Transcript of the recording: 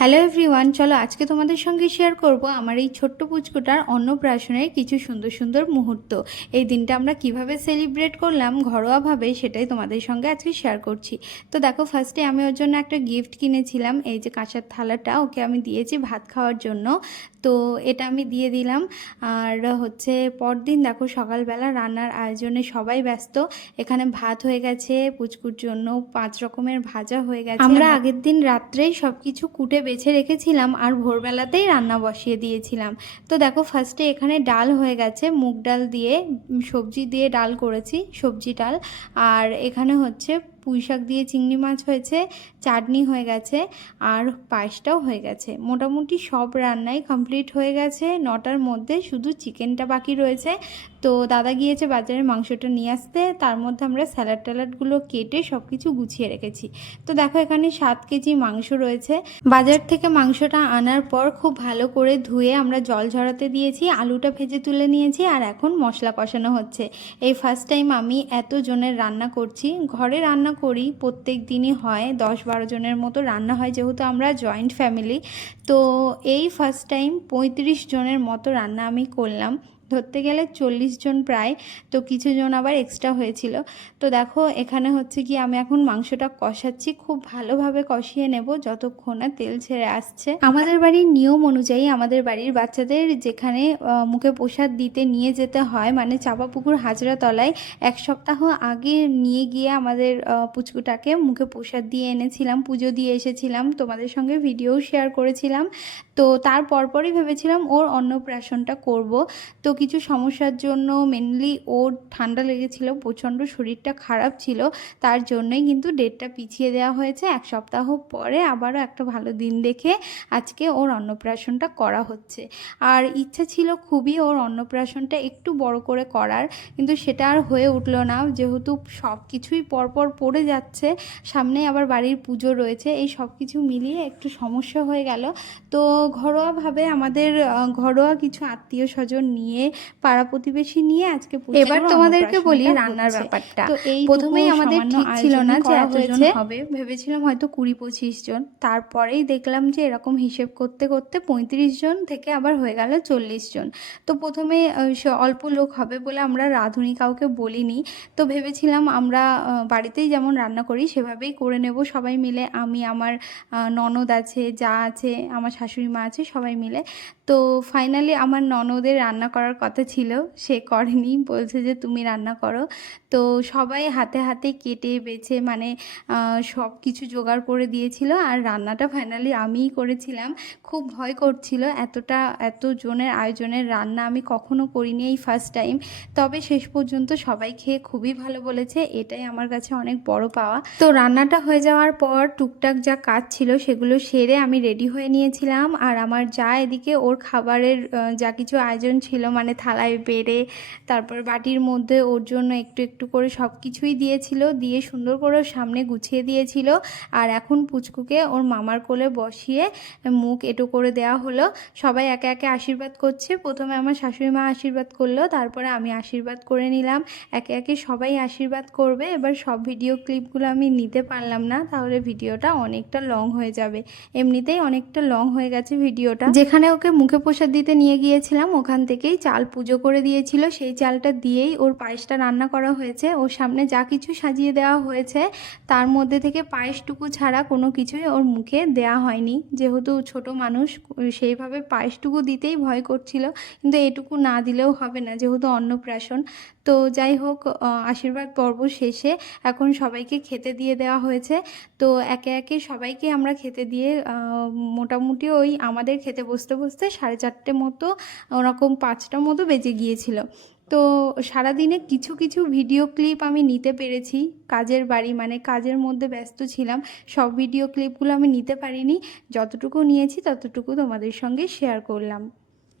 Hello everyone, চলো আজকে তোমাদের সঙ্গে শেয়ার করব আমার এই ছোট্ট পুচকুটার অন্নপ্রাশনের কিছু সুন্দর সুন্দর মুহূর্ত। এই দিনটা আমরা কিভাবে সেলিব্রেট করলাম ঘরোয়াভাবে, সেটাই তোমাদের সঙ্গে আজকে শেয়ার করছি। তো দেখো, ফার্স্টে আমি ওর জন্য একটা গিফট কিনেছিলাম। এই যে কাঁসার থালাটা ওকে আমি দিয়েছি ভাত খাওয়ার জন্য, তো এটা আমি দিয়ে দিলাম। আর হচ্ছে পরদিন দেখো সকালবেলা রান্নার আয়োজনে সবাই ব্যস্ত। এখানে ভাত হয়ে গেছে, পুচকুর জন্য 5 রকমের ভাজা হয়ে গেছে। আমরা আগের দিন রাত্রেই সব কিছু কুটে বেছে রেখেছিলাম আর ভোরবেলাতেই রান্না বসিয়ে দিয়েছিলাম। তো দেখো ফার্স্টে এখানে ডাল হয়ে গেছে, মুগ ডাল দিয়ে সবজি দিয়ে ডাল করেছি, সবজি ডাল। আর এখানে হচ্ছে পুঁই শাক দিয়ে চিংড়ি মাছ হয়েছে, চাটনি হয়ে গেছে, আর পায়েসটাও হয়ে গেছে। মোটামুটি সব রান্নাই কমপ্লিট হয়ে গেছে 9টার মধ্যে, শুধু চিকেনটা বাকি রয়েছে। তো দাদা গিয়েছে বাজারে মাংসটা নিয়ে আসতে, তার মধ্যে আমরা স্যালাড ট্যালাডগুলো কেটে সব কিছু গুছিয়ে রেখেছি। তো দেখো এখানে 7 কেজি মাংস রয়েছে। বাজার থেকে মাংসটা আনার পর খুব ভালো করে ধুয়ে আমরা জল ঝরাতে দিয়েছি, আলুটা ভেজে তুলে নিয়েছি, আর এখন মশলা কষানো হচ্ছে। এই ফার্স্ট টাইম আমি এত জনের রান্না করছি। ঘরে রান্না করি প্রত্যেক দিনই হয়, 10-12 জনের মতো রান্না হয়, যেহেতু আমরা জয়েন্ট ফ্যামিলি। তো এই ফার্স্ট টাইম 35 জনের মতো রান্না আমি করলাম, ধরতে গেলে 40 জন প্রায়, তো কিছু জন আবার এক্সট্রা হয়েছিল। তো দেখো এখানে হচ্ছে কি আমি এখন মাংসটা কষাচ্ছি, খুব ভালোভাবে কষিয়ে নেব যতক্ষণ না তেল ছেড়ে আসছে। আমাদের বাড়ির নিয়ম অনুযায়ী আমাদের বাড়ির বাচ্চাদের যেখানে মুখে প্রসাদ দিতে নিয়ে যেতে হয়, মানে চাঁপাপুকুর হাজরাতলায় 1 সপ্তাহ আগে নিয়ে গিয়ে আমাদের পুচকুটাকে মুখে প্রসাদ দিয়ে এনেছিলাম, পুজো দিয়ে এসেছিলাম, তোমাদের সঙ্গে ভিডিও শেয়ার করেছিলাম। তো তার পরপরই ভেবেছিলাম ওর অন্নপ্রাশনটা করব। তো কিছু সমস্যার জন্য, মেনলি ওর ঠান্ডা লেগেছিল, প্রচণ্ড শরীরটা খারাপ ছিল, তার জন্যই কিন্তু ডেটটা পিছিয়ে দেওয়া হয়েছে। 1 সপ্তাহ পরে আবারও একটা ভালো দিন দেখে আজকে ওর অন্নপ্রাশনটা করা হচ্ছে। আর ইচ্ছা ছিল খুবই ওর অন্নপ্রাশনটা একটু বড় করে করার, কিন্তু সেটা আর হয়ে উঠলো না, যেহেতু সব কিছুই পরপর পড়ে যাচ্ছে, সামনে আবার বাড়ির পুজো রয়েছে, এই সব কিছু মিলিয়ে একটু সমস্যা হয়ে গেল। তো ঘরোয়াভাবে আমাদের ঘরোয়া কিছু আত্মীয় স্বজন নিয়ে, পাড়া প্রতিবেশী নিয়ে আজকে এবার তোমাদেরকে বলি রান্নার ব্যাপারটা। তো এই প্রথমেই আমাদের ঠিক ছিল না যে এতজন হবে, ভেবেছিলাম হয়তো 20-25 জন, তারপরেই দেখলাম যে এরকম হিসেব করতে করতে 35 জন থেকে আবার হয়ে গেল 40 জন। তো প্রথমে অল্প লোক হবে বলে আমরা রাঁধুনি কাউকে বলিনি। তো ভেবেছিলাম আমরা বাড়িতেই যেমন রান্না করি সেভাবেই করে নেব সবাই মিলে, আমি, আমার ননদ আছে, যা আছে, আমার শাশুড়ি মা আছে, সবাই মিলে। তো ফাইনালি আমার ননদের রান্না করার কথা ছিল, সে করেনি, বলছে যে তুমি রান্না করো। তো সবাই হাতে হাতে কেটে বেছে, মানে সব কিছু জোগাড় করে দিয়েছিল, আর রান্নাটা ফাইনালি আমিই করেছিলাম। খুব ভয় করছিল, এত জনের আয়োজনের রান্না আমি কখনো করিনি, এই ফার্স্ট টাইম। তবে শেষ পর্যন্ত সবাই খেয়ে খুবই ভালো বলেছে, এটাই আমার কাছে অনেক বড় পাওয়া। তো রান্নাটা হয়ে যাওয়ার পর টুকটাক যা কাজ ছিল সেগুলো সেরে আমি রেডি হয়ে নিয়েছিলাম। আর আমার যা এদিকে ওর খাবারের যা কিছু আয়োজন ছিল, মানে থালায় বেড়ে, তারপর বাটির মধ্যে ওর জন্য একটু একটু করে সব কিছুই দিয়েছিল, দিয়ে সুন্দর করে ওর সামনে গুছিয়ে দিয়েছিল। আর এখন পুচকুকে ওর মামার কোলে বসিয়ে মুখ এঁটো করে দেওয়া হলো। সবাই একে একে আশীর্বাদ করছে, প্রথমে আমার শাশুড়ি মা আশীর্বাদ করলো, তারপরে আমি আশীর্বাদ করে নিলাম। একে একে সবাই আশীর্বাদ করবে। এবার সব ভিডিও ক্লিপগুলো আমি নিতে পারলাম না, তাহলে ভিডিওটা অনেকটা লং হয়ে যাবে, এমনিতেই অনেকটা লং হয়ে গেছে ভিডিওটা। যেখানে ওকে মুখে প্রসাদ দিতে নিয়ে গিয়েছিলাম ওখান থেকেই চাল পুজো করে দিয়েছিল, সেই চালটা দিয়েই ওর পায়েসটা রান্না করা হয়েছে। ওর সামনে যা কিছু সাজিয়ে দেওয়া হয়েছে তার মধ্যে থেকে পায়েসটুকু ছাড়া কোনো কিছুই ওর মুখে দেয়া হয়নি, যেহেতু ছোট মানুষ, সেইভাবে পায়েসটুকু দিতেই ভয় করছিল, কিন্তু এটুকু না দিলেও হবে না যেহেতু অন্নপ্রাশন। তো যাই হোক, আশীর্বাদ পর্ব শেষে এখন সবাইকে খেতে দিয়ে দেওয়া হয়েছে। তো একে একে সবাইকে আমরা খেতে দিয়ে মোটামুটি ওই আমাদের খেতে বসতে বসতে 4:30 মতো, ওরকম 5টা মতো বেজে গিয়েছিল। তো সারাদিনে কিছু কিছু ভিডিও ক্লিপ আমি নিতে পেরেছি, কাজের বাড়ি, মানে কাজের মধ্যে ব্যস্ত ছিলাম, সব ভিডিও ক্লিপগুলো আমি নিতে পারিনি, যতটুকু নিয়েছি ততটুকু তোমাদের সঙ্গে শেয়ার করলাম।